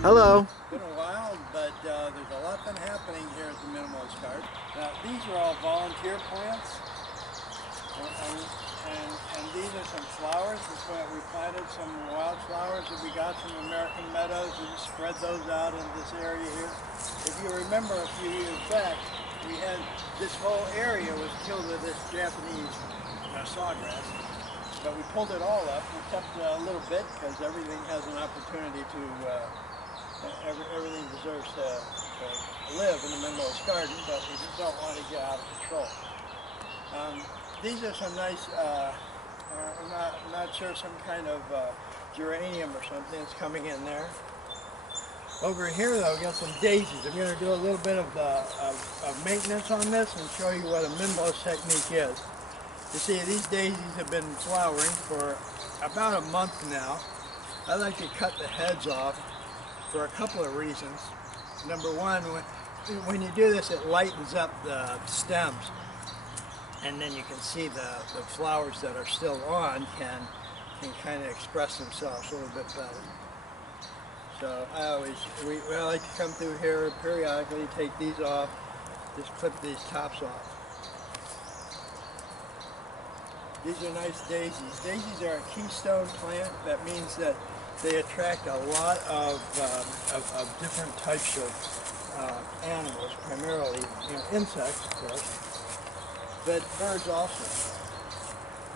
Hello. It's been a while, but there's a lot been happening here at the Minimalist Garden. Now, these are all volunteer plants, and these are some flowers. We planted some wildflowers that we got from American Meadows and spread those out in this area here. If you remember a few years back, we had this whole area was killed with this Japanese sawgrass. But we pulled it all up. We kept a little bit because everything has an opportunity to everything deserves to live in the Minimalist Garden, but we just don't want to get out of control. These are some nice, I'm not sure, some kind of geranium or something that's coming in there. Over here, though, we got some daisies. I'm going to do a little bit of maintenance on this and show you what a minimalist technique is. You see, these daisies have been flowering for about a month now. I like to cut the heads off for a couple of reasons. Number one, when you do this, it lightens up the stems, and then you can see the flowers that are still on can kind of express themselves a little bit better. So I like to come through here periodically, take these off, just clip these tops off. These are nice daisies. Daisies are a keystone plant. That means that they attract a lot of different types of animals, primarily insects, of course, but birds also.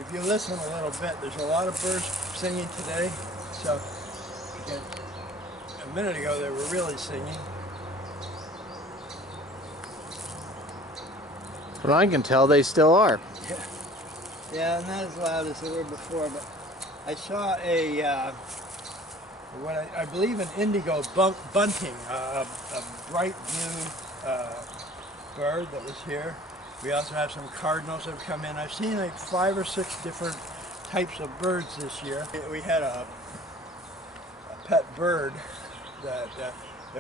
If you listen a little bit, there's a lot of birds singing today. So a minute ago they were really singing. From what I can tell, they still are. Yeah, not as loud as they were before, but I saw what I believe an indigo bunting, a bright blue bird that was here. We also have some cardinals that have come in. I've seen like 5 or 6 different types of birds this year. We had a pet bird that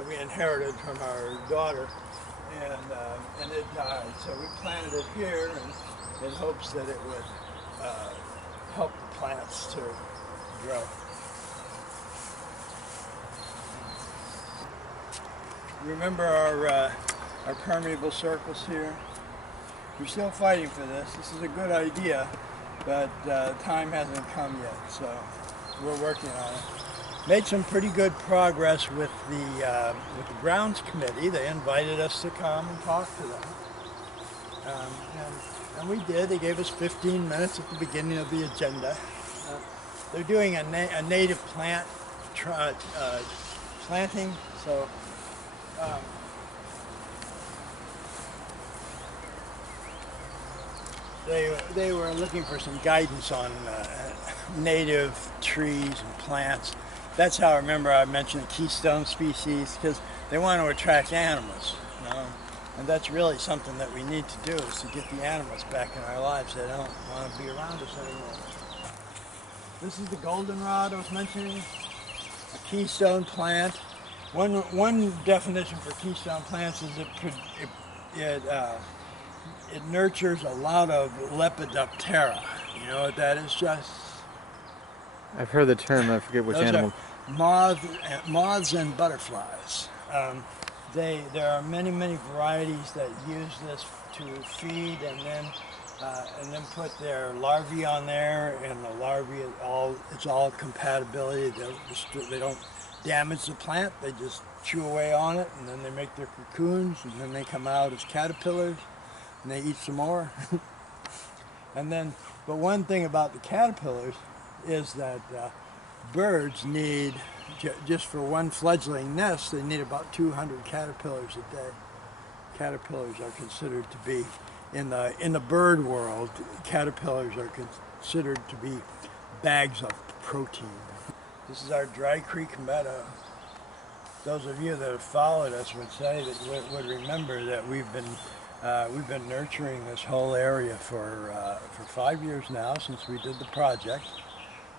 we inherited from our daughter, and it died. So we planted it here in hopes that it would help the plants to grow. Remember our permeable circles here? We're still fighting for this. This is a good idea, but time hasn't come yet, so we're working on it. Made some pretty good progress with the grounds committee. They invited us to come and talk to them, and we did. They gave us 15 minutes at the beginning of the agenda. They're doing a native plant planting, so they were looking for some guidance on native trees and plants. That's how I remember I mentioned keystone species, because they want to attract animals, and that's really something that we need to do, is to get the animals back in our lives. They don't want to be around us anymore. This is the goldenrod I was mentioning, a keystone plant. One definition for keystone plants is it nurtures a lot of Lepidoptera. You know what that is, Just? I've heard the term. I forget which animal. Moths and butterflies. There are many varieties that use this to feed, and then put their larvae on there, and the larvae it's all compatibility. They don't damage the plant. They just chew away on it, and then they make their cocoons, and then they come out as caterpillars, and they eat some more. But one thing about the caterpillars is that birds need, just for one fledgling nest, they need about 200 caterpillars a day. Caterpillars are considered to be, in the bird world, caterpillars are considered to be bags of protein. This is our Dry Creek Meadow. Those of you that have followed us would say that would remember that we've been nurturing this whole area for 5 years now, since we did the project.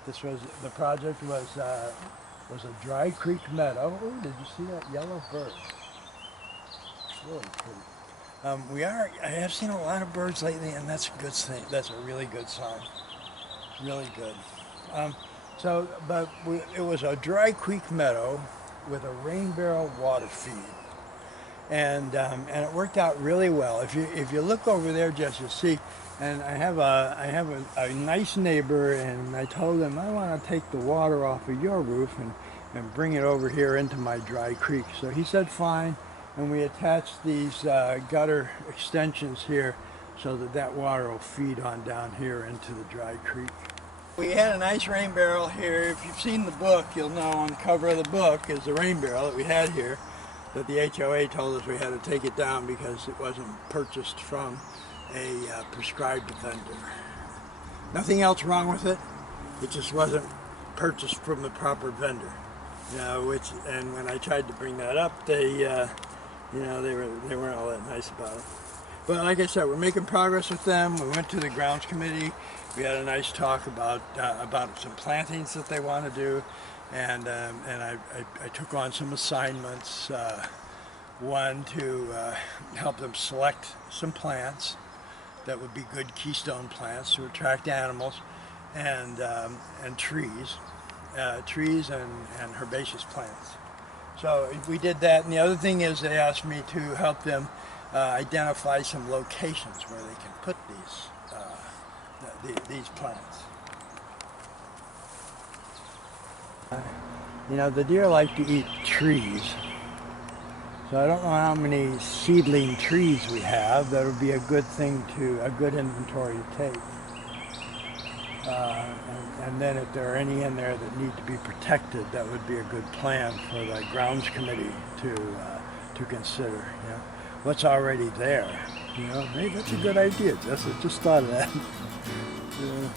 The project was a Dry Creek Meadow. Oh, did you see that yellow bird? It's really pretty. I have seen a lot of birds lately, and that's a good thing. That's a really good sign. Really good. It was a Dry Creek Meadow with a rain barrel water feed. And it worked out really well. If you look over there, just you see, and I have a nice neighbor, and I told him I want to take the water off of your roof and bring it over here into my dry creek. So he said fine, and we attached these gutter extensions here so that water will feed on down here into the dry creek. We had a nice rain barrel here. If you've seen the book, you'll know on the cover of the book is the rain barrel that we had here, that the HOA told us we had to take it down because it wasn't purchased from a prescribed vendor. Nothing else wrong with it. It just wasn't purchased from the proper vendor. You know, and when I tried to bring that up, they weren't all that nice about it. But like I said, we're making progress with them. We went to the grounds committee. We had a nice talk about some plantings that they want to do, and I took on some assignments. One to help them select some plants that would be good keystone plants to attract animals, and trees and herbaceous plants. So we did that, and the other thing is they asked me to help them identify some locations where they can put these plants. You know, the deer like to eat trees, so I don't know how many seedling trees we have. That would be a good inventory to take. And then if there are any in there that need to be protected, that would be a good plan for the grounds committee to consider. You know, what's already there. You know, hey, that's a good idea. Just thought of that. Yeah.